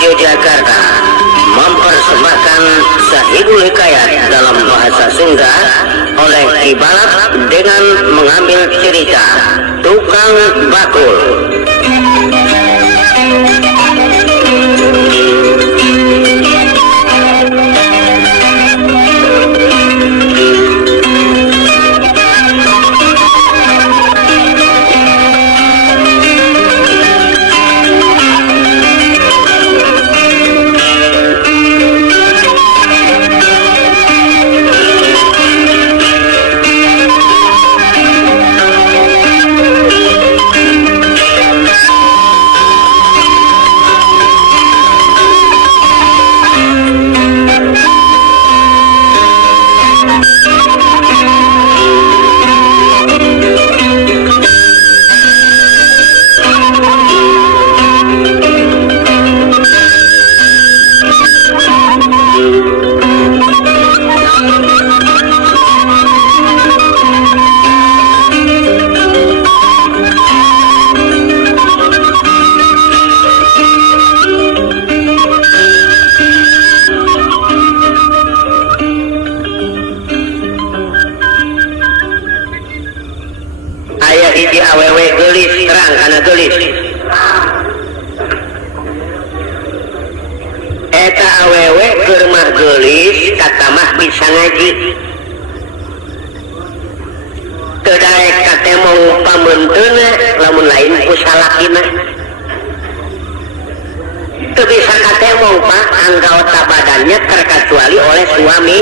Studio Jakarta mempersembahkan Sahihul Hikayat dalam bahasa Sunda oleh Kibalat dengan mengambil cerita Tukang Bakul. Awewe gelis terang karena gelis eta awewe germah gelis kata mah bisa ngaji kedaek katemong pamenteuna lamun lain ku salakina teu bisa katemong pak anggota badannya terkecuali oleh suami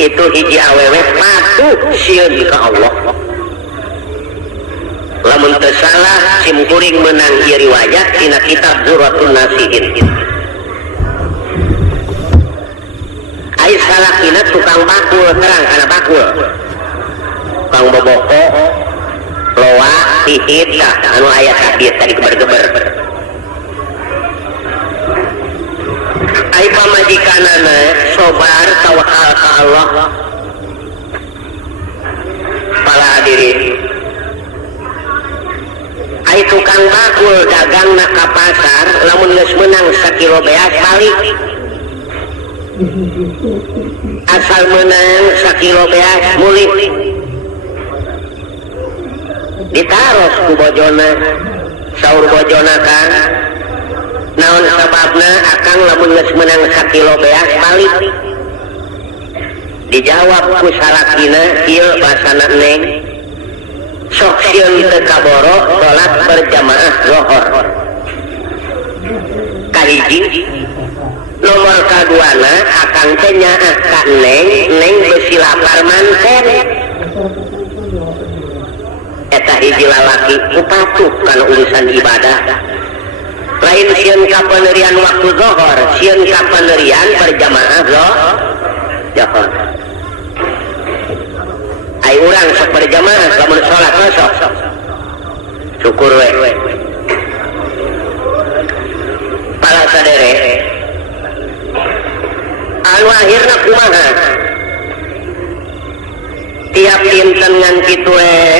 itu hiji awewe patuh sieun ka Allah. Lamun teu salah simkuring menang ieu riwayat tina kitab Zurratun Nasihin. Ai salakina tukang bakul terang kana bakul. Tukang boboko, loa, hihit anu aya kabeh tadi geber-geber. Ai pamajikanana sobar tawakal ka Allah. Para hadirin, ai tukang bakul dagang nak ka pasar lamun geus meunang 1 kilo beas balik asal meunang 1 kilo beas mulih ditaros ku bojona saur bojona kan naon sababna akang lamun geus meunang 1 kilo beas balik dijawab ku salakina ieu basana neng sok sieun teu kaboro salat berjamaah zuhur kahiji nomor kaduana akang teh nyaah ka neng beusi lapar manten eta hiji lalaki patuh kana urusan ibadah lain sieun ka peneurian waktu zuhur sieun ka peneurian berjamaah zuhur ai urang sok berjamaah lamun salat sok syukur we para sadere anu akhirna kumaha tiap dinten ngan kitu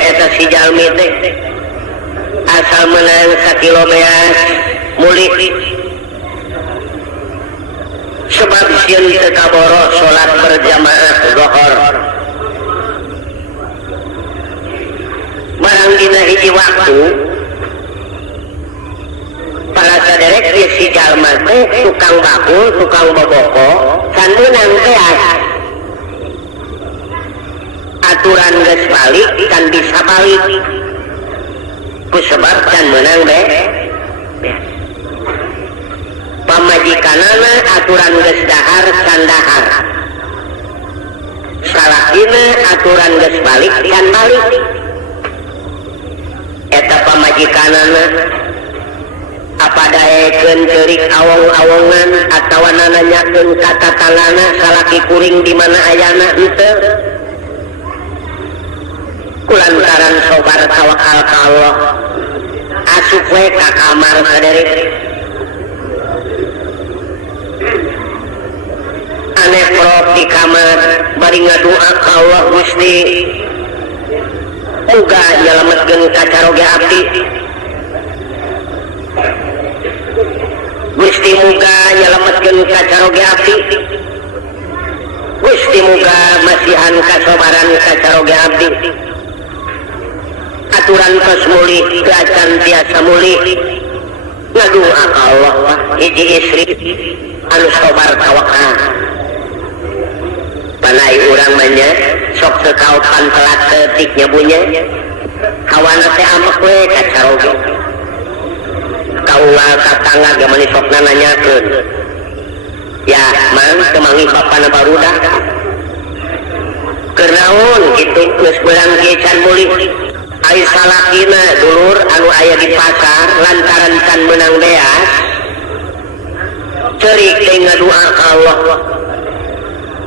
eta si jalmi teh asal meunang 1 kilo beas mulih sebab sieun teu kaboro salat berjamaah zuhur barang dina hiji waktu para saderek ieu si jalma teh tukang bakul tukang boboko can meunang beas aturan geus balik can bisa balik ku sebab can meunang beas pamajikanana aturan geus dahar can dahar salakina aturan geus balik can balik eta pamajikanana apa daekeun teurik awong-awongan atawa nanyakeun ka tatanana salaki kuring di mana ayana henteu kulantaran sobar tawakal ka Allah asup we ka kamar sadari aneh prok di kamar bari ngadoa ka Allah Gusti muga nyelametkeun ka caroge abdi sieun kacaroge abdi Gusti muga masihan kasobaran kacaroge abdi aturan tos muli acan tiasa muli ngadoa ka Allah hiji istri anu sobar tawakal panai urang manya sok sekaupan telat setiknya bunyi kawana teh amek we kacaroge kaula tatangga ge mani sokna nanyakeun ya man kemangi bapana barudak keur naon kitu geus beurang ge can muli ai salakina dulur anu aya di pasar lantaran can menang beas ceurik teh ngadoa ka Allah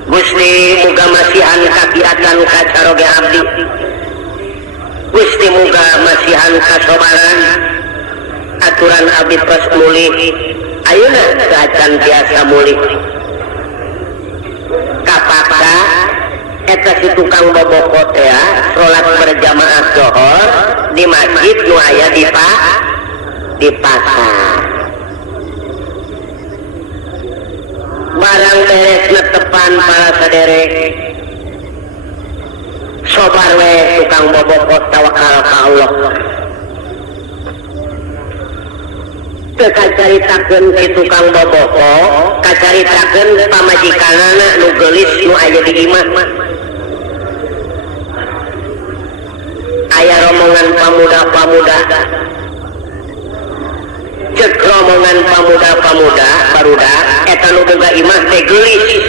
Gusti muga masihan kakiatan kacaroge abdi Gusti muga masihan kasobaran aturan abdi tos muli ayeuna acan tiasa muli kapaksa eta si tukang bobokot ya salat berjamaah zuhur di masjid nu aya di pasar barang beres netepan para saderek sobar we tukang bobokot tawakal ka Allah kacaritakeun si tukang bobokot kacaritakeun pamajikanana nu geulis nu aya di imah aya rombongan pamuda-pamuda cek rombongan pamuda-pamuda barudak eta nu boga imah teh geulis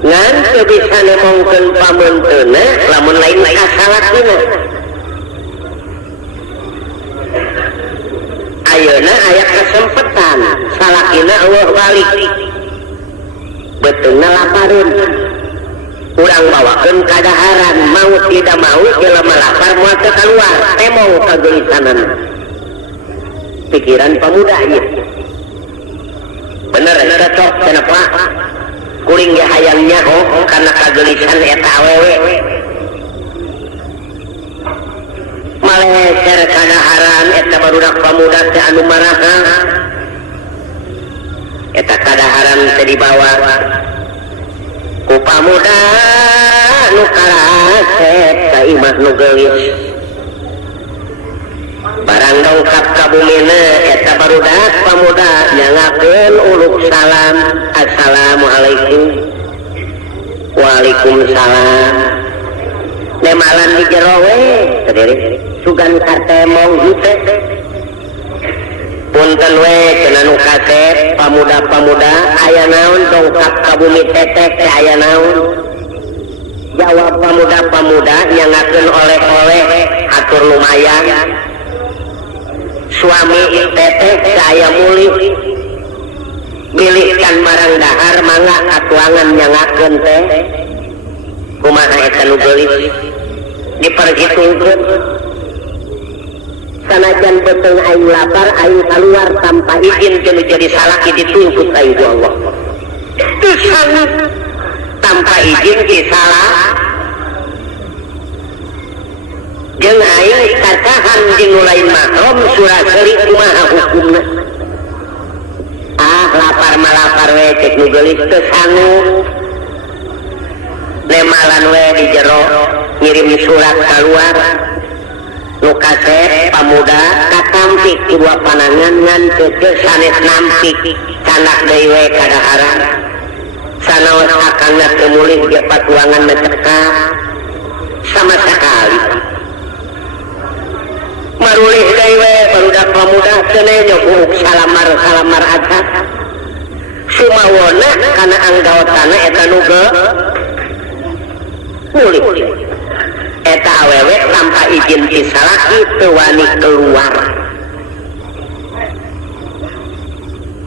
ngan teu bisa nemongkeun pamunteunna lamun lain kasalakina ayeuna aya kesempatan salakina Allah balik beteungna lapareun urang bawakeun kadaharan mau tidak mau jelema lapar moal teu kaluar temong kageulisanana pikiran pemuda ieu bener cocok kenapa kuring ge hayang nyaho kana kageulisan eta awewe maleser kadaharan eta barudak pamuda teh anu maraha eta kadaharan teh dibawa ku pamuda nu karasep ka imah nu geulis barang dongkap ka bumina eta barudak pamuda nyangakeun uluk salam assalamualaikum waalaikumsalam nemalan di jero we sadere sugan katemong hite punten we cenah nu kasep pamuda-pamuda aya naon dongkap ka bumi teteh teh aya naon jawab pamuda-pamuda nyangakeun oleh-oleh atur lumayan suami teteh saya muli milihkan barang dahar mangga atuangan nyangakeun teh kumaha eta nu geulis diperhitungkeun sanajan beteung aing lapar aing keluar tanpa izin jadi salaki dituntut aing ku Allah teu sanggup tanpa izin ki salah jeung aing katahan jeung nu lain mahram surah seuri kumaha hukumna lapar malapar we cek nu geulis teu sanggup nemalan we di jero ngirim surat keluar nu kasep pamuda katampik dua panangan ngan teu sanes nampik candak deui we kadaharan sanaos akangna teu mulih ge patuangan teka sama sekali marulih deui we barudak pamuda teu nyogok salamar acat sumawona kana anggaotana eta nu mulih eta awewe tanpa izin ti salaki teu wani keluar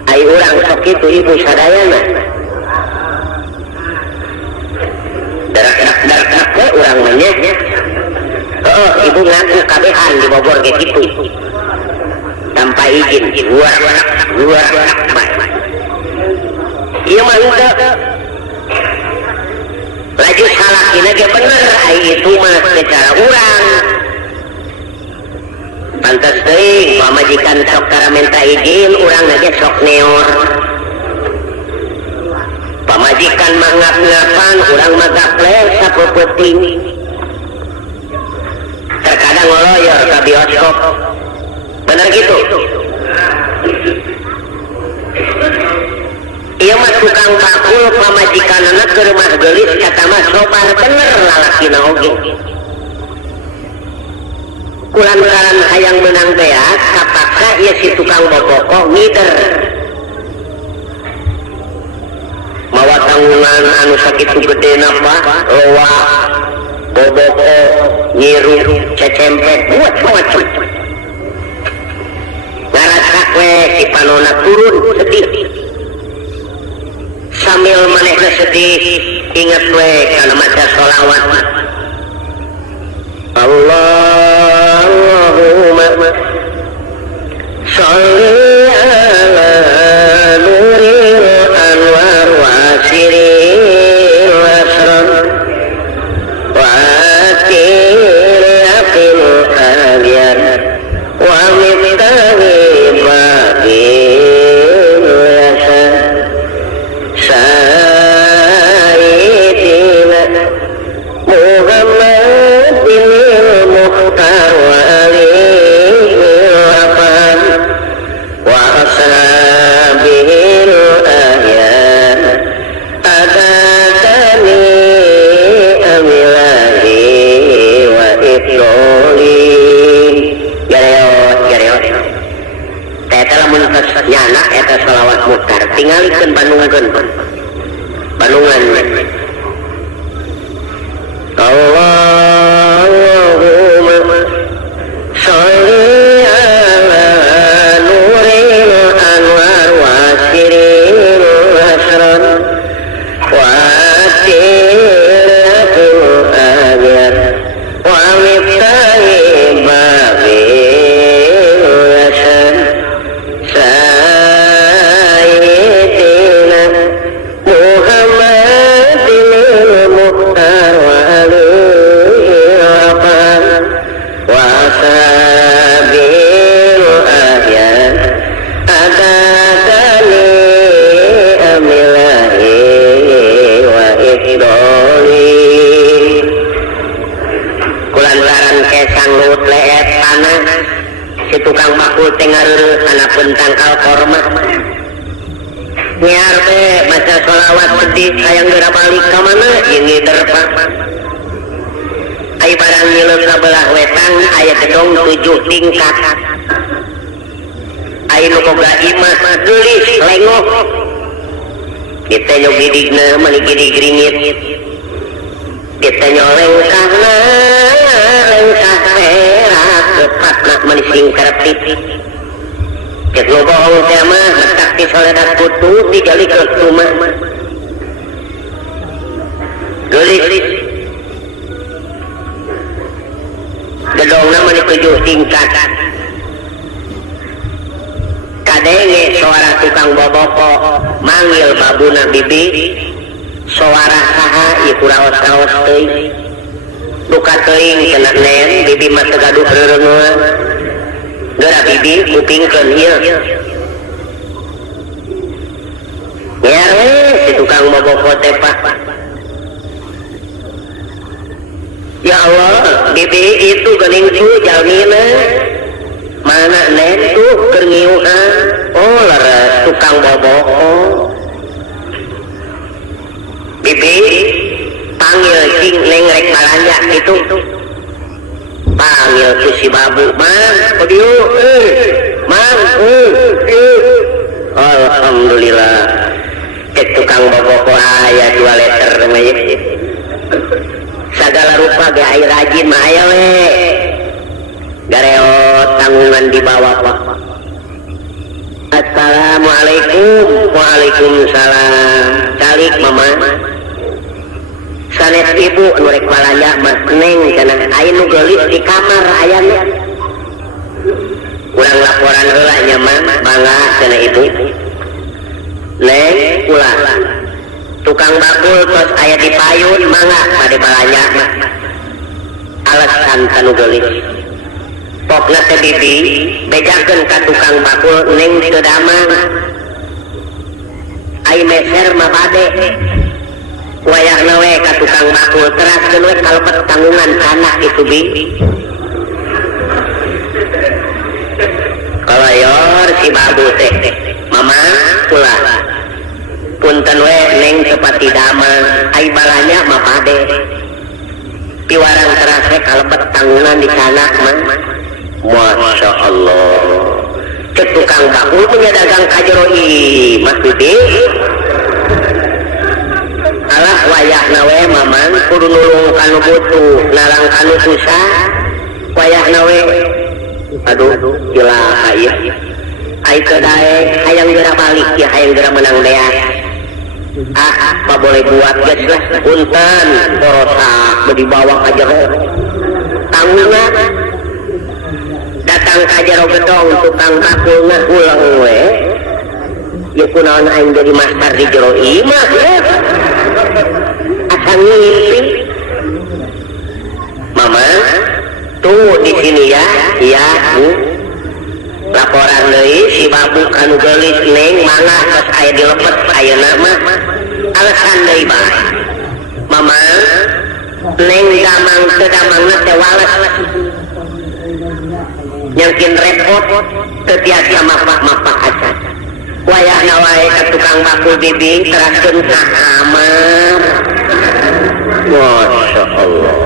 ai urang sok kitu ibu sadayana darak we urang mah nya ibu ngaku kabehan di Bogor ge kitu tanpa izin luar ieu mah henteu laju salakina ge bener ai itu mah secara urang pantes teuing pamajikan sok kara minta izin urang ge sok neor pamajikan mangap-ngapan urang magaples sapuputing terkadang ngoloyor ke bioskop bener gitu. Iya mah tukang bakul pamajikan anak ke rumah gelis kata mah sobar bener lalaki na oge kulan-kulan hayang menang beas kapaksa iya si tukang boboko ngider mawa tanggungan anu sakitu gede napa loa boboko nyiru cecempet buat macam ngarasa we si panona turun sedih sambil manehna sedih ingat we kana maca sholawat Allahumma sholli ala nuril anwar wa siril asrar wa atil yaqil aliyar wa miftahi babil yasar sayyidina Muhammadin mukhtar wa alihi wafan wa ashabihil ahyan adadani amilahi wa ifdoli gareot eta lamun nyana eta sholawat mukhtar tingalikeun Bandungan Allahumma sholli ala nuril anwar wa siril asrar wa atil abyar wa miftahi babil yasar sayyidina Muhammadin mukhtar wa alihi wafan wa ashabil ahyan adadani amilahi wa ifdoli kulantaran kesang lut leet tanah si tukang bakul tengareureus kana pentang kalkorma nyiar be baca sholawat sedih hayang geura balik ka mana ini derpak ai barang ngileuk sabelah wetang aya gedong 7 tingkat ai nu boga imah geulis lengok kita nyog gidigna mani gidig ringit kita nyoleng sahna lengsah perak kepatna mani singkarepit cek lo bohong teh mah tak di soledat kutu dijali ke rumah gelis gedongna mani 7 tingkat kadenge suara tukang boboko manggil babuna bibi suara saha ieu kuraos-raos teuing buka teuing kena nen bibi mah teu gaduh rerengeun geura bibi kupingkeun ieu ya si tukang boboko teh Pak ya Allah bibi itu geuning tu jalmina mana nen tuh keur ngiuhan oh leres tukang boboko bibi panggil cing neng rek balanja gitu panggil ku si babu mang kodiu mang alhamdulillah cek tukang boboko aya 2 liter mah sagala rupa ge air rajin mah aya we gareot tanggungan di bawah Pak Assalamualaikum waalaikumsalam calik mama sanes ibu anu rek balanja mah neng cenah aya nu geulis di kamar ayana urang laporan heula nya mah bangga cenah ibu neng ulah tukang bakul tos aya di payun mangga bade balanja mah alasan anu geulis pokna teh bibi bejakeun ka tukang bakul neng teu damang ai meser mah bade wayahna we ka tukang bakul teraskeun we kalebet tanggungan anak itu bi kalayor si babu teh mama ulah punten we neng sepati damel ai balanya mah bade piwarang teras we kalebet tanggungan di sana mah masya Allah cek tukang bakul punya dagang kajroi mas bibi alah wayahna we mamang kudu nulung kanu butuh narang kanu susah wayahna we aduh gila aya ai kedae hayang geura balik ya hayang geura menang deas apa boleh buat geus lah punten porosa bedi bawa ka jero tanggungan datang ka jero gedong tukang bakulna ulang we ya kunaon aing jadi master di jero imah ya asa ngimpi mama tuh di sini ya iya laporan deui si babu anu geulis neng mangga geus aya dilepet ayeuna mah alasan deui bae mama neng damang teu damangna teh wales nyangkin repot teu tiasa mapak-mapak aja wayahna wae ka tukang bakul bibi teraskeun ka kamar masya Allah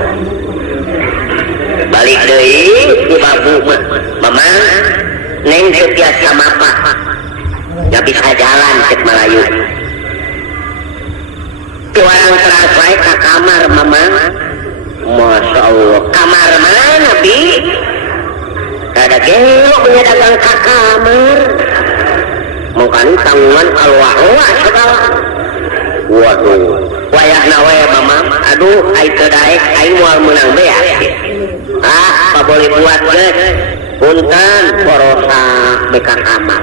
balik deui si babu mama neng teu tiasa mapak nggak bisa jalan cek Melayu tuang teras wae ka kamar mama masya Allah kamar mana bi kada gelo punya dagang ka kamar mungkin tanggungan alwah segala waduh wayahna we mama aduh ai teu daek aing moal meunang beas apa boleh buat geus punten porosa beka kamar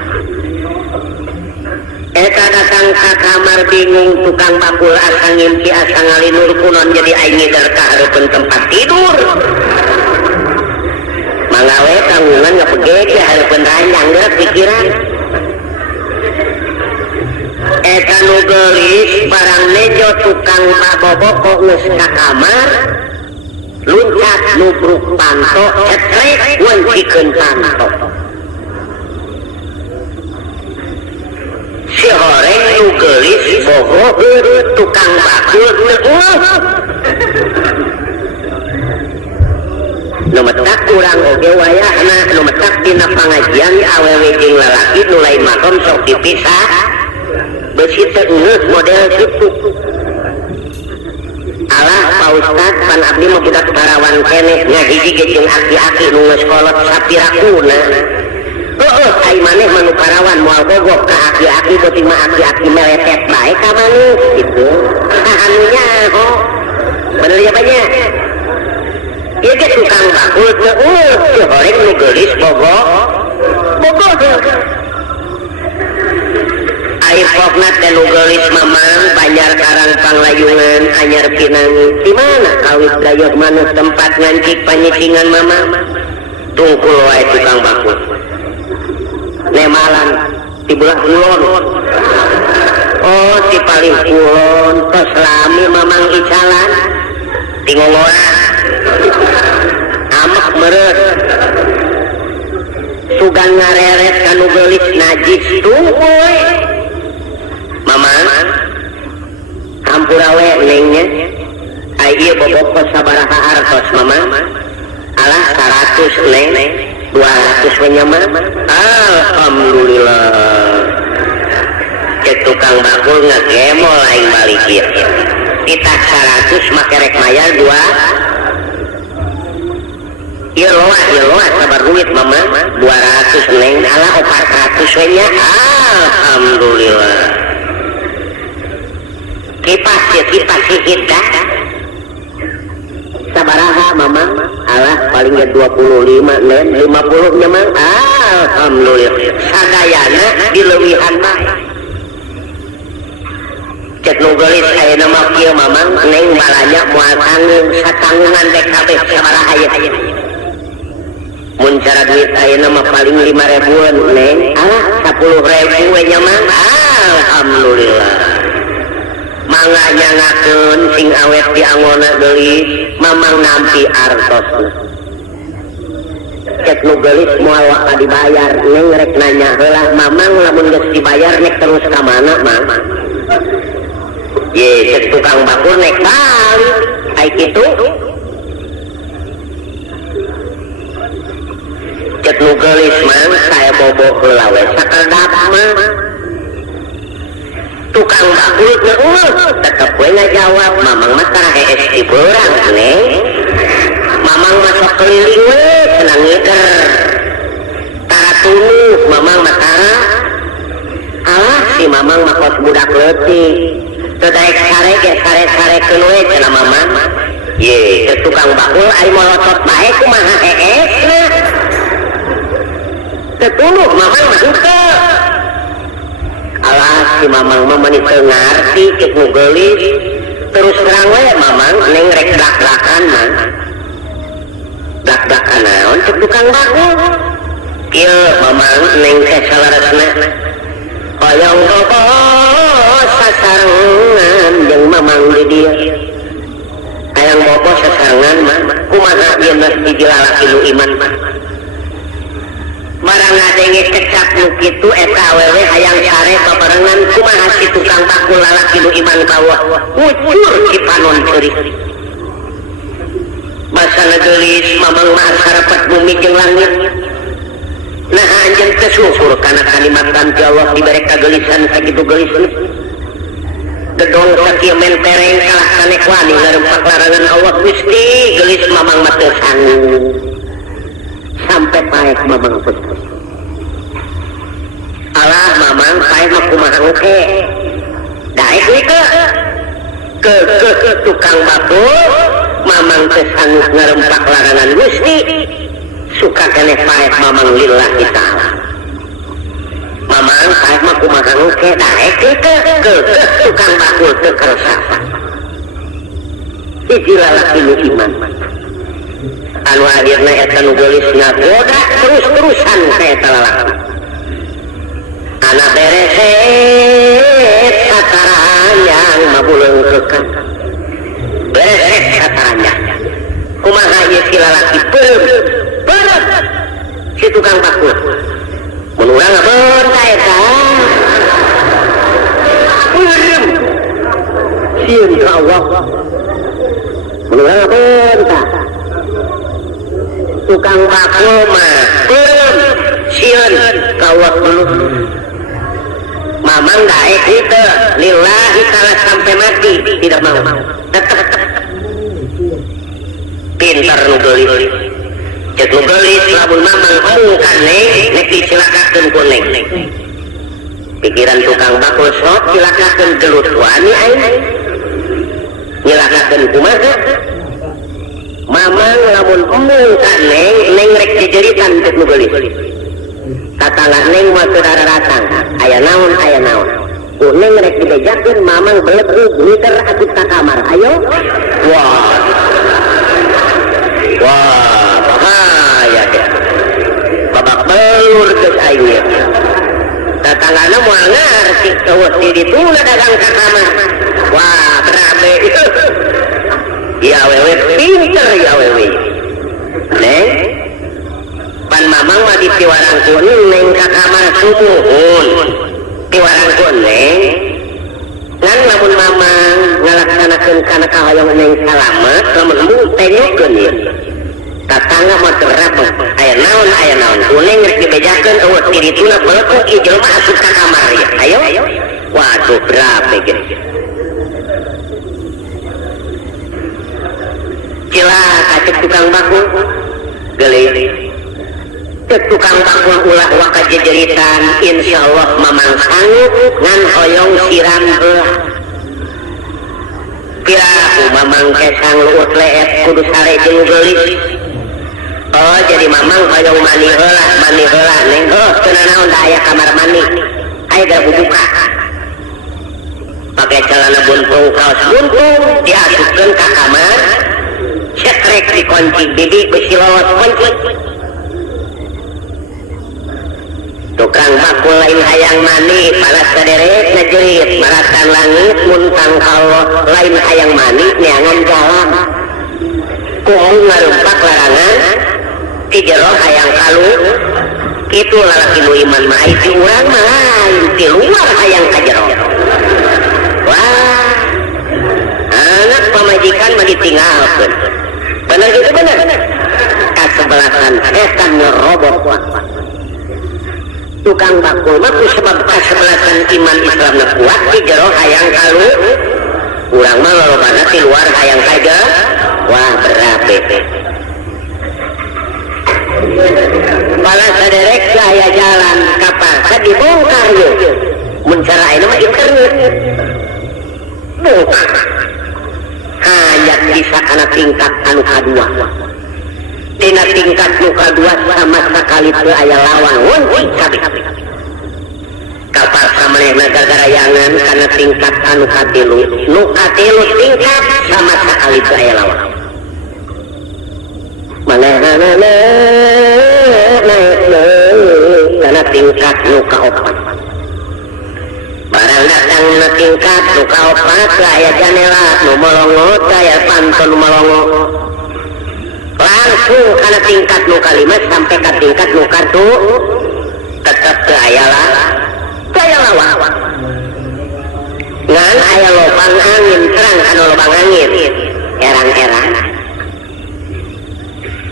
eta datang ka kamar bingung tukang bakul asa ngimpi asa ngalinur kunon jadi aing ngider ka hareupeun tempat tidur mangga we tanggungan ngapege hareupeun ranjang geus pikiran eta nu geulis barang nejo tukang baboboko geus ka kamar luncat nubruk panto cetrek wancikeun panto si horeng nu geulis boho tukang bakul teu nu metak urang oge wayahna nu metak tina pangajian awewe jeung lalaki nu lain makom sok dipisah besi teu model kitu alah Pak Ustad pan abdi mah budak parawan keneh ngahiji ge jeung aki-aki nu geus kolot sapirakuna heueuh ai maneh mah nu parawan moal gogok ka aki-aki beuti mah aki-aki meletet bae ka maneh kitu anu nyaho bener ya banyak ieu ge tukang bakul teu si horeng nu geulis bogo aipokna teh nu geulis mamang banjar karang panglayungan anyar pinangi di mana kawit gayuh maneh tempat ngancik panyicingan mama tungkul wae tukang bakul nemalan di belah kulon oh di paling kulon tos lami mamang icalan di ngongora amak meureut sugan ngareret kanu geulis najis tungkul mamang hampura we nengnya ai ieu bobok sabaraha artos mamang alah 100 neng 200 we nyaman alhamdulillah cek tukang bakul ngagemol aing balik ieu ditak 100 make rek mayar 2 ieu loa sabar duit mamang 200 neng alah 400 we nya alhamdulillah kipas hidah sabaraha mamang alah paling 25 nen 50 nya mang alhamdulillah sadayana dileuwihan mah cek nu geulis ayeuna mah kieu mamang neng balanya moal tanggung satanggungan BKB sabaraha aya mun cara duit ayeuna mah paling 5.000-an neng alah 10.000 nya mah alhamdulillah manganya ngakeun sing awet di anggona geulis mamang nampi artos cek nu geulis moal waka dibayar neng rek nanya heula mamang lamun geus dibayar nek terus ka mana mamang ye cek tukang bakul nek balik ai kitu cek nu geulis mah saya bobo heula we sakedap mah tukang bakul tetep we ngajawab mamang mah tara hees di beurang neng mamang masuk keliling we senang ngider tara tuluh mamang mah tara alah si mamang mah kos budak leutik teu daek sare-sare-keun we cenah mamang ye teu tukang bakul ari molotot bae kumaha heesna teu tuluh mamang mah henteu alah si mamang mah meuni teu ngarti cek nu geulis terus terang we mamang neng rek dak-dakan mah dak-dakan naon cek tukang bakul kieu mamang neng teh salaresna hoyong bobo sasarengan jeung mamang di dieu hayang bobo sasarengan mah kumaha ieu mesti lalaki nu iman mah marang ngadenge kecap nu kitu eta awewe hayang sare pabarengan kumaha si tukang bakul lalaki nu iman kawa ucur ki panon teuris masana geulis mamang mah sarepet bumi jeung langit nah anjeun teh syukur kana kalimatan ti Allah dibere kageulisan sakitu geulisna gedong sakieu mentereng kalah sanek wani ngarempak larangan Allah Gusti geulis mamang mah teu sanggup sampai paek mamang putus alah mamang paek mah kumaha engke daek we ke tukang bakul mamang teu sanggup ngarempak larangan Gusti suka keneh paek mamang lillahi ta'ala mamang paek mah kumaha engke daek ke tukang bakul teu karesapa hiji lalaki nu iman anu hadirna eta nu geulis ngagoda terus-terusan ka eta lalaki anak bereset sataranya mabuleungkeun bereset sataranya kumaha ieu si lalaki peureum si tukang bakul mun urang ngabeun ka eta peureum sieun ka Allah mun urang ngabeun ka tukang bakul mah peureum sieun ka Allah mamang daek itu lillahi ta'ala sampai mati tidak mau pintar nu geulis cek nu geulis lamun mamang mungkan neng nek dicilakakeun ku neng pikiran tukang bakul sok cilakakeun gelut wani aing nyilakakeun kumaha mamang lamun mungkan neng rek jejeritan cek nu geulis tatangga neng mah teu datang aya naon ku neng rek dibejakeun mamang beleug ngiter akut ka kamar ayo wah bahaya teh babak belur geus aing tatanggana moal ngarti eueuh di dituna dagang ka kamar wah berabe ya awewe pinter ya awewe neng pan mamang mah ditiwarangkeun neng ka kamar sumuhun tiwarangkeun neng ngan lamun mamang ngalaksanakeun kana kahayang neng salamet lamun mutenyokeun ieu tatangga mah terap aya naon ku neng rek dibejakeun eueuh ti dituna beukeut ieu jelema asup ka kamar ya ayo waduh berabe ge cilaka cek tukang bakul geulis cek tukang bakul ulah waka jejeritan insyaallah mamang sanggup ngan hoyong siram heula piraku mamang kesang luut leet kudu sare jeung geulis oh jadi mamang hoyong mani heula neng oh cenah naon da aya kamar mani aya da buka pakai celana buntung kaos buntung diasupkeun ka kamar cekrek dikunci bibi besi lolos kunci tukang bakul lain hayang mani para saderet ngajerit barakan langit muntang Allah lain hayang mani neangan jalan kumu ngarumpak larangan di jero hayang kalu itu lalaki nu iman mah di urang mah lain di luar hayang kajero. Wah anak pamajikan mah ditinggalkeun bener gitu bener kasebelasan setan ngerobok tukang bakul mah sebab kasebelasan iman Islam na kuat di jero hayang kalu urang mah lolobana di luar hayang kaja. Wah berat bala saderek saya jalan kapal dibongkar yuk mencara ini mah internet bongkar hayat bisa karena tingkat anu kadua tina tingkat nu kadua sama sekali teu aya lawan wonci kabeh kapal samanehna gagarayangan karena tingkat anu katilu nu katilu tingkat sama sekali teu aya lawan manehna karena tingkat nu kaopat barang datang na tingkat nu kaopat aya janela nu molongo aya pantun molongo langsung karena tingkat nu kalimat sampai ke tingkat nu kartu tetap ke ayalah kaya lawan ngan aya lobang angin terang kan lobang angin erang-erang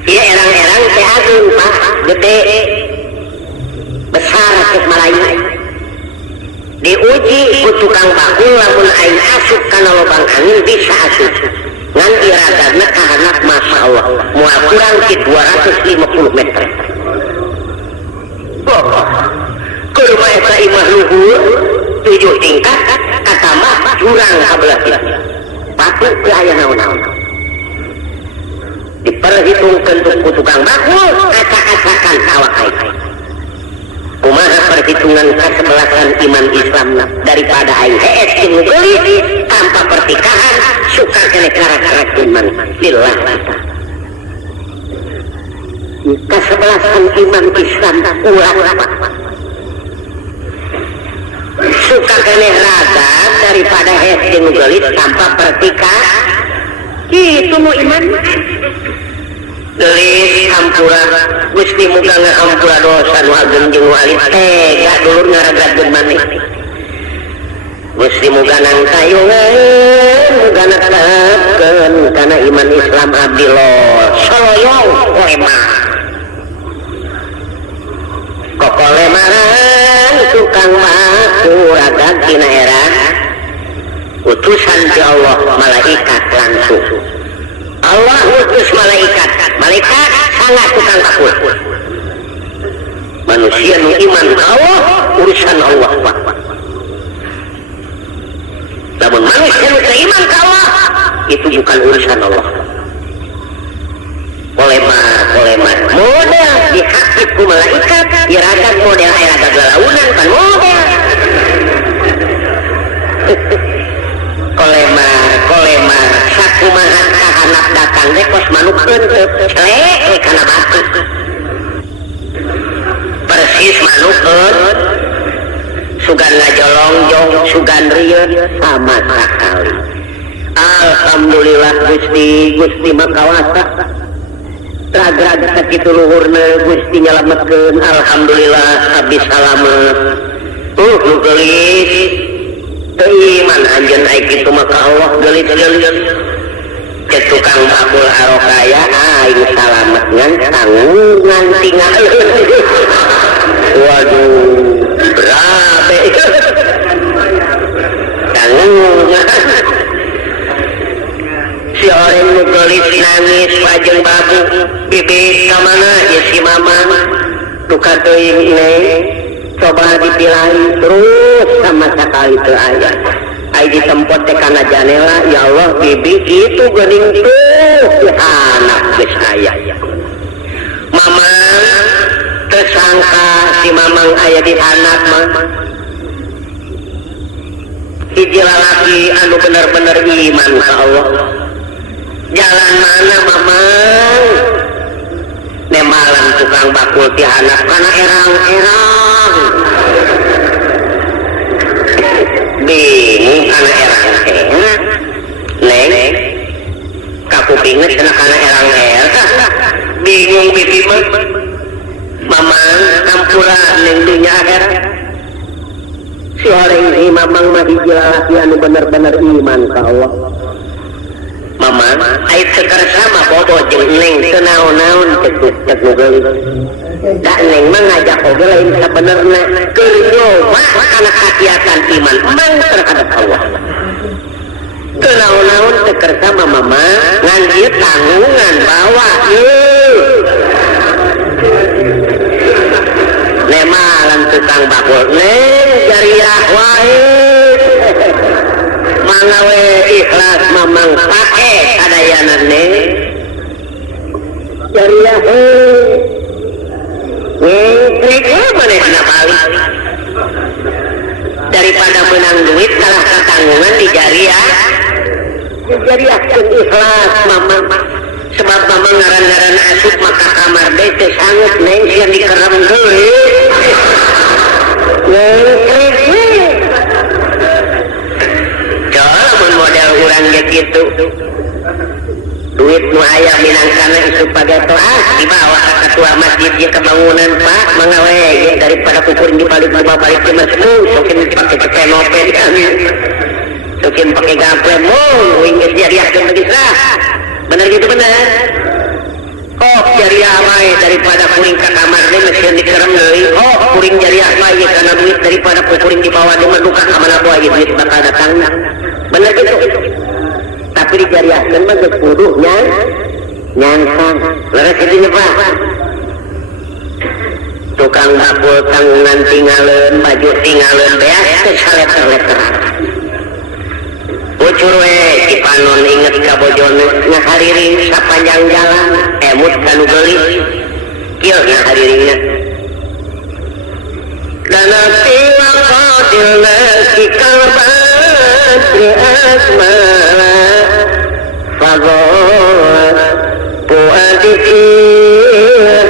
iya erang-erang teh agung pak gede besar cek Melayu diuji ku tukang bakul lamun aing asup kana lobang angin bisa asup ngan iragadna kahanak masya Allah moal kurang di 250 meter kudu mah eta imah luhur 7 tingkat katambah jurang kabelah batu teu aya naon-naon diperhitungkeun ku tukang bakul acak-acakan awak aing kumaha perhitungan kesebelasan iman Islam daripada aing hees jeung geulis tanpa pertikahan suka kene karak-karak iman lillah kesebelasan iman Islam ulah suka kene raga daripada hees jeung geulis tanpa pertikahan itu mu iman gelis hampura Gusti muga ngahampura dosa nu ageng jeung walit tega dulur ngaragakeun maneh Gusti muga nang tayungan muga nakakeun kana iman Islam abdi lol soloyong kolema kokolemaran tukang baku ragag dina era utusan ti Allah malaikat langsung Allah utus malaikat sangat tukang bakul manusia nu iman Allah urusan Allah namun manusia nu iman Allah itu bukan urusan Allah kolemar model dihakib ku malaikat iradat model iradat galaunan kan model kolemar sakumaha kahanak datang rekos manuk henteu celek kana batu persis manuk sugan ngajolongjong sugan rieun sama sekali alhamdulillah Gusti makawasa ragrag sakitu luhurna Gusti nyalametkeun alhamdulillah abdi salamet nu geulis iman anjeun ai kitu maka Allah geulis-geulis ke tukang bakul arokaya aing salamet ngan tanggungan tinggalkeun waduh berabe tanggungan si orang nu geulis nangis pajeng babu bibit ka mana ya si mama tukar teuing coba dipilih terus sama sekali teu aya ai ditempot teh kana janela ya Allah bibi itu geuning tuh anak geus aya mamang tersangka si mamang aya di anak mah hiji lalaki anu bener-bener iman ka Allah jalan mana mamang nemalan tukang bakul ti anak kana erang-erang bingung karena erang neng kaku pinget karena erang bingung bibi mamang ampura neng dunia akhirat si orang ini mamang mah dijelalaki anu bener-bener iman ka Allah mamang ait sekar sama bobo jeung neng tenaon-naon cek nugeuli da neng mah ngajak oge lain sabenerna keur nyoba kana kegiatan iman mang terhadap Allah tenaon-naon sekar sama mama ngan ieu tanggungan bawa nemalan tukang bakul neng jariah wae mangawe ikhlas mamang pake kadayana neng jariah neng manehna balik daripada menang duit kalah ketanggungan di jariah ikhlas mamang sebab mamang ngaran-ngaran asup maka kamar deh sangat neng sian dikerem deui coba model urang ge kitu duit nu aya minangkana isu pagatoa dibawa ka ketua masjid ye kebangunan Pak mangawe ye daripada kukuring dibalik balik ke masjid sokin dipake cepenopen sokin pake gampre wing geus jariahkeun bisa bener gitu bener jariah wae daripada kuring ka kamar deui mesin dikerem deui kuring jariah wae kana duit daripada kuring dibawa deui menduka ka mana bae duit bakal datang bener gitu tapi dijariahkeun mah geus kudu nyangsang leres kitu Pak tukang bakul tanggungan tinggalin baju tinggalin beas teh saleter-leter ucur we cipanon inget ka bojone ngahariring sapanjang jalan emut kanu geulis kieu ngahariringna dana tiwa qadilna sikal badri asmala fagor puadiki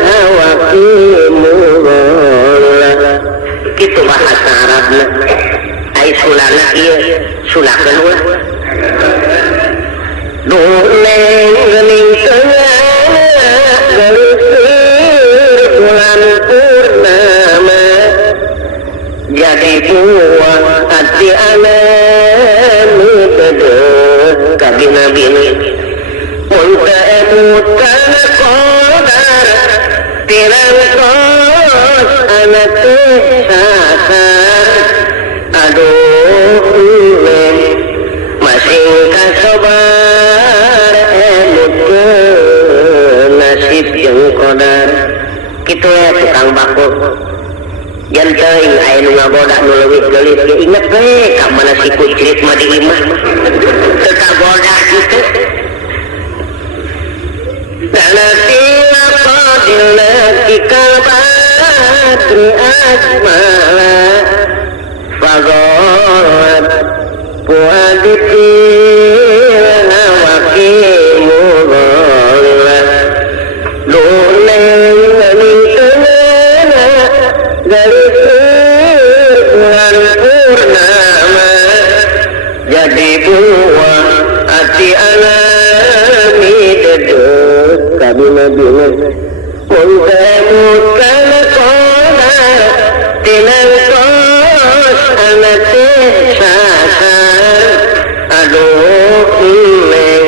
hawaki murola kitu bahasa Arabna ai sulana ieu sulakeun ulah nuleng gening tengah gelisir bulan purnama jadi buah hati alami teduh kabina-bini munta emut kana kodar tirang kos anak sasar aduh masing kasobar emut nasib jeung kodar kitu ya tukang bakul jan teuing aya nu ngaboda nu leuwih geulis ge inget we ka mana si kucrit mah di imah teu kagoda kitu nanti qadilna kikal badri asmala fagor puadiki hawaki murola nuleng gening tengah gelisir bulan purnama jadi buah hati alami deduh kabina-bina muntemut kana kodar tinang kos anak sasar aduh neng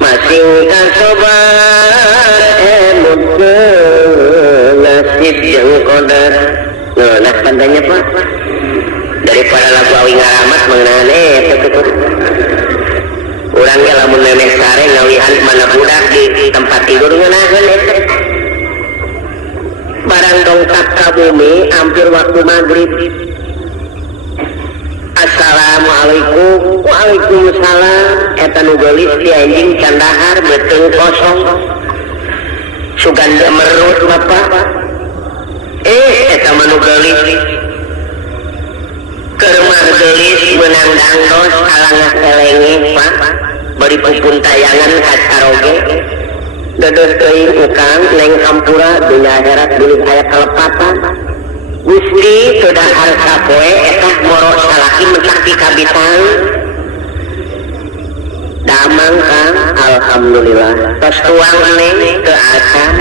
masing kasobar emut nasib jeung kodar nah pandanya Pak daripada lagu awi ngaramat mengenane urang ge lamun nenek sare ngawihan mana budak di tempat tidur ngeunaheun barang dongkap ka bumi hampir waktu maghrib assalamualaikum waalaikumsalam eta nu geulis di anjing candahar beuteung kosong suganda merut Bapak eta mah nu geulis keur mah geulis meunang dangdos alangah kelenge Pak bari pupun tayangan kacaroge dedes teuing ukang neng hampura dunia akhirat bilih aya kalepatan Gusti Bibi sudah harta poe etah moro salaki mentak di kabitang damang Kang alhamdulillah tos tuang neng ke asan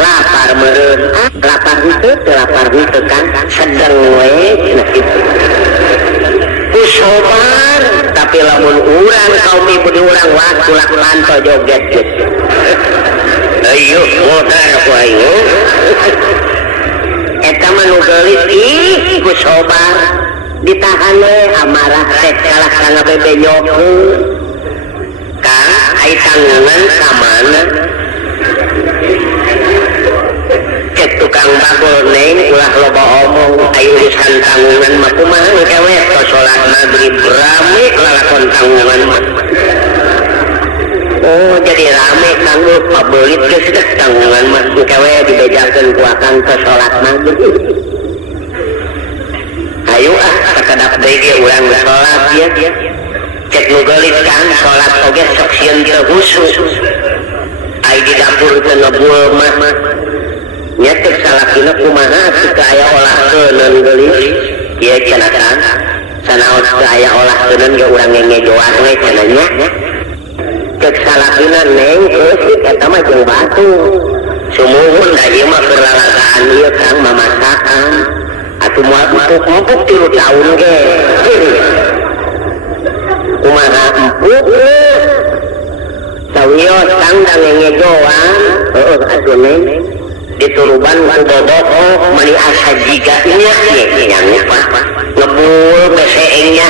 lapar meureun lapar henteu kan sedeng we cenah kitu kusobar tapi lamun urang kaum ibu di urang waktu lak lanto joget gitu ayo modal ku ayo eta mah nu geulis ih kusobar ditahan we amarah teh kalah kana bebenyokeun Kang ai tanggungan ka mana cek tukang bagol neng ulah loba omong ai urusan tanggungan mah kumaha kewe tos salat maghrib rame lalakon tanggungan mah oh jadi rame kanggo pabelit geus dah tanggungan mah kewe dibejakeun ku akang tos salat maghrib ayo sakedap deui ge urang salat ya cek nu geulis kan salat oge sok sieun teu husu ai di dapur teu ngebul mah nyetek salakina kumaha ketika aya olah keuneun geulis ieu cenah kan sanaon teu aya olah keuneun ge urang ngejoan we cenah nya cek salakina neng keusik eta mah jeung batu sumuhun da ieu mah keur lalagaan ieu Kang mamasakan atuh moal empuk-empuk 3 taun ge kumaha empuk sawios Kang da ngejoan heuh atuh neng dituruban ku bobok mani asa jiga nya yang lupa ngebul beseengnya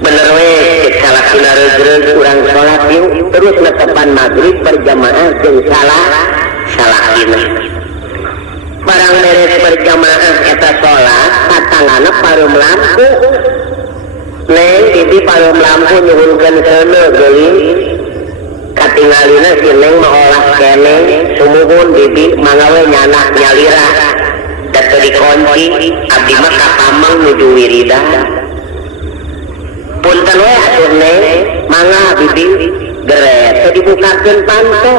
bener we cek salakina reug-reug urang salat yuk terus netepan maghrib berjamaah jeung salakina barang beres berjamaah eta salat tatangana parum lampu neng bibi parum lampu nyuhunkeun keuneu geulis katingalina si neng mah olah kene sumuhun bibi mangawe nyanak nyalira da teu dikunci abdi mah ka pamang nuju wirida punten we atuh neng mangga bibi geret teu dibukakeun panto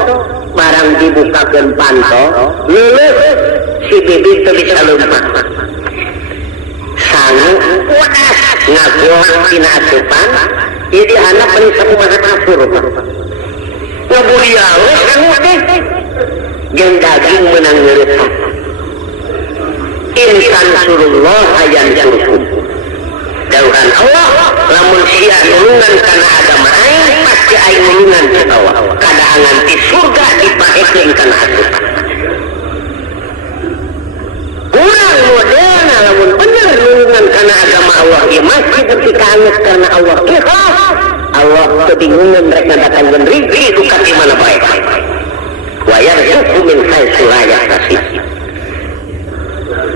barang dibukakeun panto leuleut si bibi teu bisa leumpah sangu waas ngagoak tina asupan ieu dihandap bari sakumaha asur ngebuliau kan teh jeung daging meunang ngeureut insan surullah ayan surkum dauhan Allah lamun sia nulungan kana agama aing pasti aing nulungan ka Allah kada nganti surga dipaekeun kana asupan urang modern lamun bener nulungan kana agama Allah ieu masih beuki kanget karena Allah ikhlas Allah kebingungan mereka datangkan rizki itu di mana baik wayar suku min haitsu la yahtasib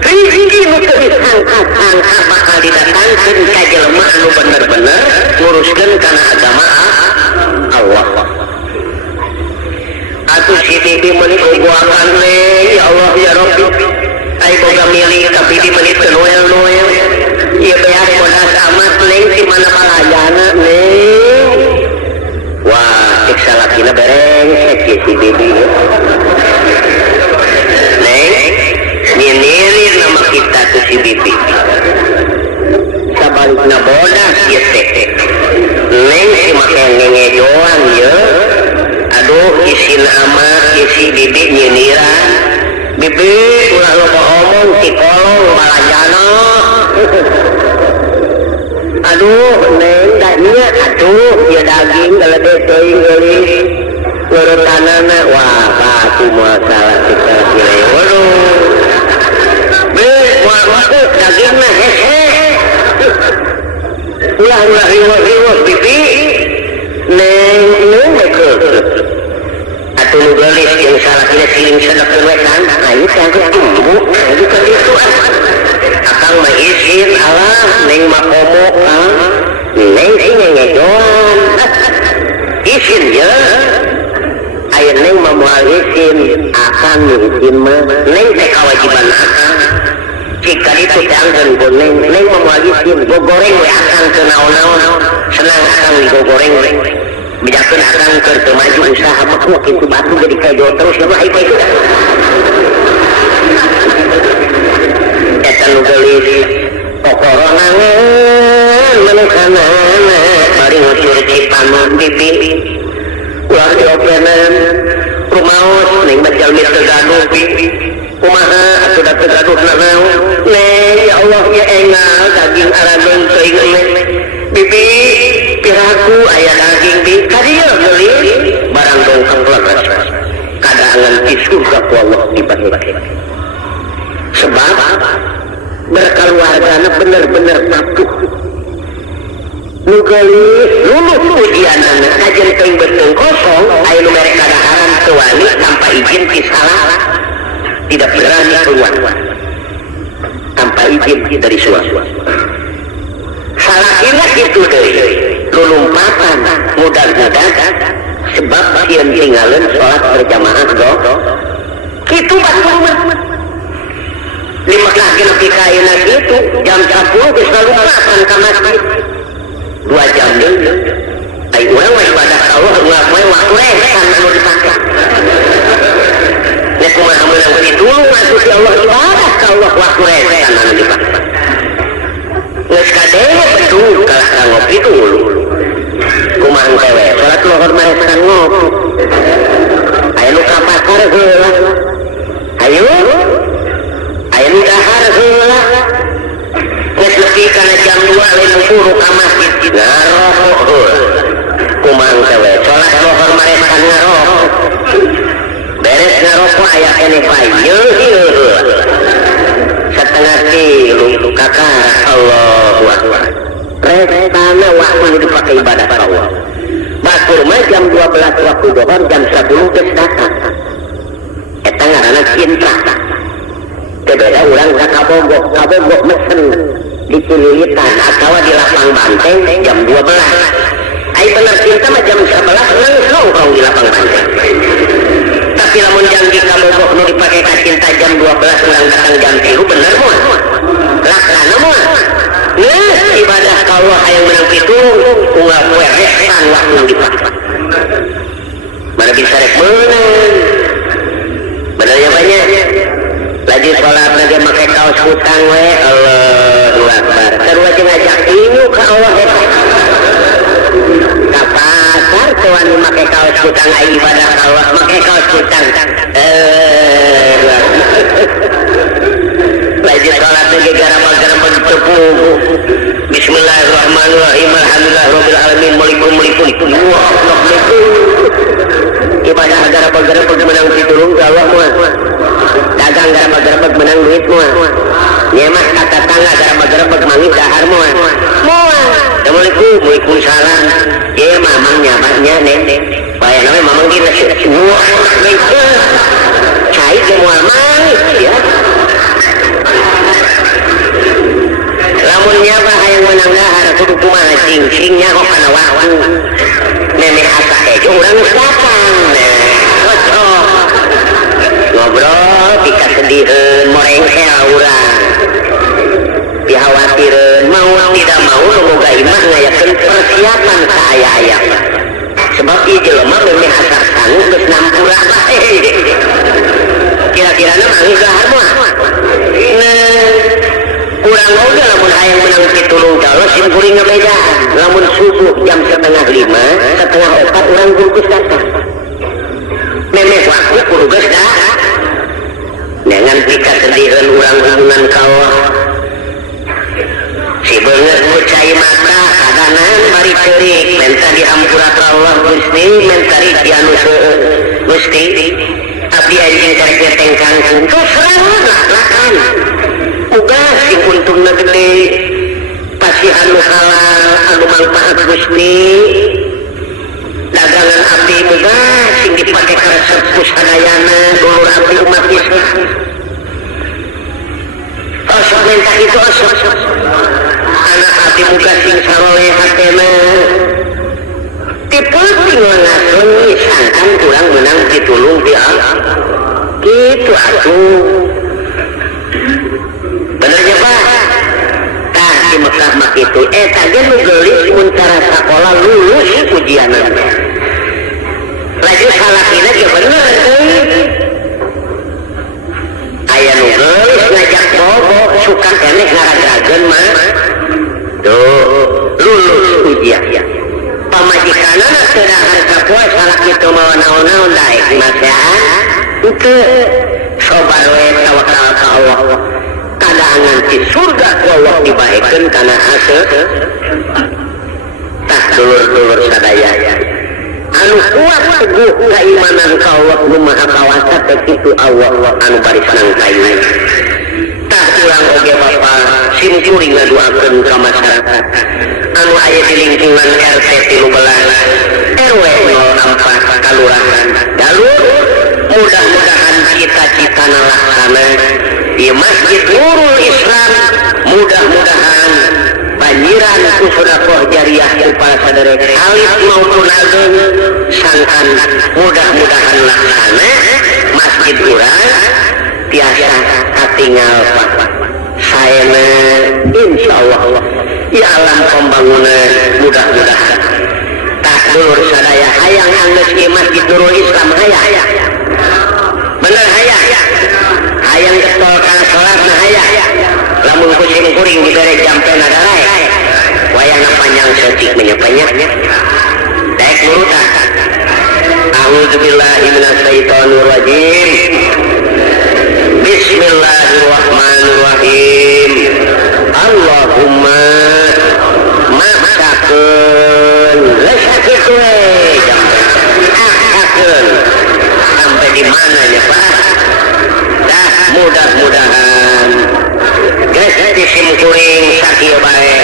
rizki nu teu disangka-sangka bakal didatangkeun ka jelema anu bener-bener nguruskeun kana agama Allah atuh si bibi meuni gogoakan we ya Allah ya Rabbi ai boga milik tapi di meuni teu noel-noel ieu beas bodas amat neng di mana balayana neng wah cek salakina berengsek ya si bibi neng nyinyirin nama kita tuh si bibi sabalikna bodas ya teh neng si make ngejoan ya aduh isin ama isi bibi nyinyiran bibi ulah loba omong si kolong balayana aduh neng daknya atuh ya daging galede teuing geulis leuretanana wah batu masalah kita gile waduh be wah dagingna hehe ulah riweuh bibi neng meukeun atuh nu geulis jeung salakina siling sedekkeun we kan ayo tangkep tumbuh ayo ka ditu akang mah izin Allah neng mah komo neng sih ngejoan izin ya aya neng mah moal izin akang izin mah neng teh kewajiban akang jika itu teh angkeun ku neng mah moal izin gogoreng we akang teu naon-naon senang akang digogoreng we bijakeun akang keur teu maju usaha mah kuat kitu batu jadi kajo terus mah itu eta nu geulis kokoronan manusanana bari ngucur cipanon bibi ulah diokenan rumaos ning bajalmi tegaduh bibi kumaha atuh da tegaduh nanaon neng ya Allah ya engal daging aradeung teuing bibi piraku aya daging bi kadieu geulis barang dongkang leres kadangan di surga ku Allah dibagi-bagi sebab berkeluargana bener-bener patuh nu geulis lulus ujianana kajen teuing betung kosong aya nu mere kadaharan teu wani tanpa izin ti salah tidak berani keluar tanpa izin dari suami salah ingat itu deui lulumpatan mudah-mudahan sebab sieun tinggalin sholat berjamaah kitu batur lima kaki nepi ka ayeuna kitu jam 10 geus lalumpapan ka masjid 2 jam deui ai urang mah ibadah ka Allah ulah poe waktu resan anu dipake nek kumaha meunang kitu atuh si Allah ibadah ka Allah waktu resan anu dipake geus kadenge betul kalah ka ngopi dulu kumaha tewe salat lohor mah resan ngopi aya nu ka pasar heula ayo aya nu dahar heula geus leuwih kana jam 2 lain buru ka masjid ngaroho heula kumaha tewe salat lohor mah resan ngaroho beres ngaroko aya kene payeung heula setengah kilo kakak Allahu Akbar retana waktu dipakai ibadah ka Allah batur mah jam 12 waktu dohor jam 10 geus datang eta ngaranna cinta teu beda urang ka kabogok mesen di Cililitan atawa di lapang banteng jam 12 ai bener cinta mah jam 11 langsung di lapang banteng tapi lamun janji kabogok nu dipake ka cinta jam 12 urang datang jam 3 bener moal laksana moal ibadah ka Allah hayang menang pitulung unggal poe resan waktu dipake mana bisa rek meunang benernya banyak lagi sholat lagi make kaos kutang we Allahu Akbar sarua jeung ngajak ingu ka Allah ka pasar teu wani make kaos kutang aya ibadah ka Allah make kaos kutang lagi sholat lagi garama-garama ditepung bismillahirrahmanirrahim alhamdulillah rabbil alamin malikum ibadah garama-garama menang pitulung ka Allah mah dagang garama-garama menang duit mah nyemah kata tangga garama-garama mangis dahar mah assalamualaikum waalaikumsalam ieu mamang nyamahnya nenek bae nama mamang kita wah cai ge moal mangis ya lamun nyabah hayang menang dahar kudu kumaha cing-cingnya kok kana waktu nenek asa hejo urang geus datang cocok ngobrol pika sediheun morengkel urang dikhawatireun mau tidak mau boga imah ngayakeun persiapan ka aya-aya sebab ieu jelema memeh asar sanggup geus nampura bae kira-kirana mangis dahar moal kurang oge lamun hayang menang pitulung kalau sim kuring ngebedaan lamun subuh jam 4:30 3:30 urang geus datang memeh waktu kudu geus datang dengan pika sediheun urang hubungan ka Allah si beungeut mucai mata kadanan bari ceurik menta dihampura ka Allah Gusti menta ri anu seueur Gusti abdi anjeun karek tengkang geus lakan uga sing untungna gede pasti anu halal anu mangpaat Gusti dagangan abdi muga sing dipake ka resep sadayana dulur abdi umat Islam osok minta itu osok anak abdi muga sing saleh hatena tipe-tipe ngason sangkan urang menang ditulung di Allah gitu atuh benernya Pak tah di Mekah mak itu tadi nu geulis mun cara sakola lulus ujianna lagi salahina ge bener aya nu geus ngajak bobo suka keneh ngaragrageun mah tuh lulus ujian pamajikanna teu harta poe salah kitu mah naon-naon daek nasehan teu sobar we tawakal ka Allah kadangan di surga ku Allah dibaekeun kana hasil tah dulur-dulur sadaya anu kuat teguh keimanan ka Allah nu maha kawasa teh kitu Allah anu bari senang kayu tah ulang oge bapa simkuring ngaduakeun ka masyarakat anu aya di lingkungan RT 13 RW 04 kalurahan Dalur mudah-mudahan cita-citana laksana di Masjid Nurul Islam mudah-mudahan banjiran ku sedekah jariah ku para sadere alif maupun ageng sangkan mudah-mudahan laksana masjid urang tiasa katinggal saena insyaallah ya alam pembangunan mudah-mudahan tah dulur sadaya hayang anggeus ieu Masjid Nurul Islam hayang bener hayang getol kana salat na hayang lamun kuring dibere jampena darai wayangna panjang seutik menyepanya daek nurutan a'udzubillahi minasyaitonir rajim bismillahirrahmanirrahim Allahumma maksakeun lesakeun aksakeun sampai di mana ya Pak dah mudah-mudahan geus disimkuring sakieu bae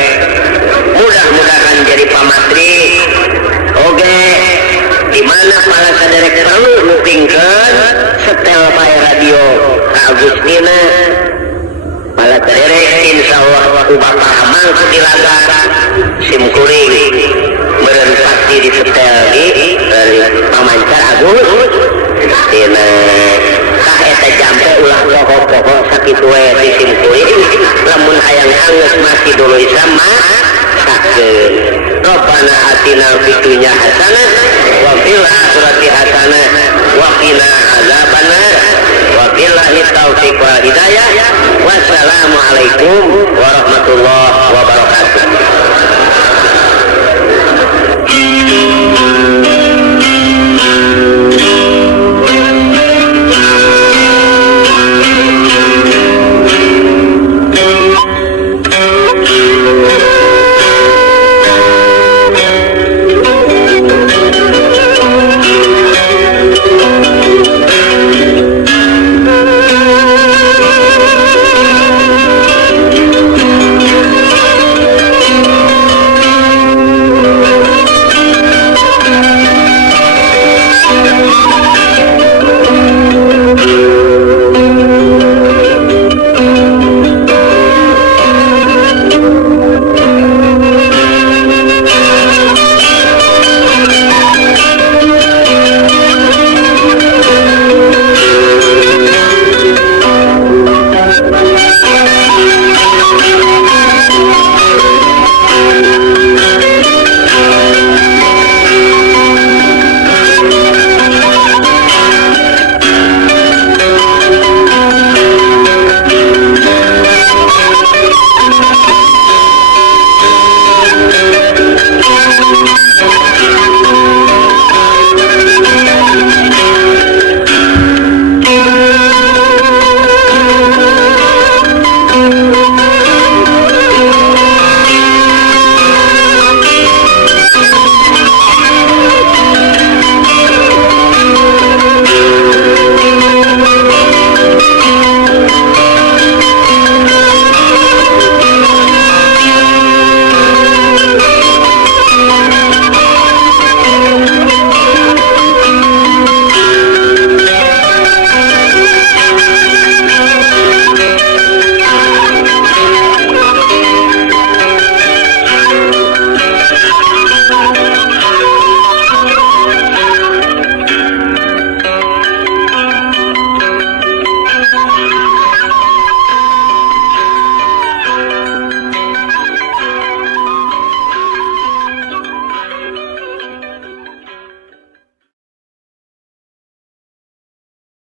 mudah-mudahan jadi pamatri oge di mana para saderek perlu ngupingkeun setel bae radio ka Agustina para saderek insyaallah ku bakal mangku dilagar simkuring meureun pasti disetel di pamancar Agus dina tah eta jampe ulah pokok-pokok sakitu we disimkuring lamun hayang anggeus masih dulu sama sakeun Rabbana atina fid dunya hasanah wa fil akhirati hasanah wa qina azabannar wa billahi taufiq wal hidayah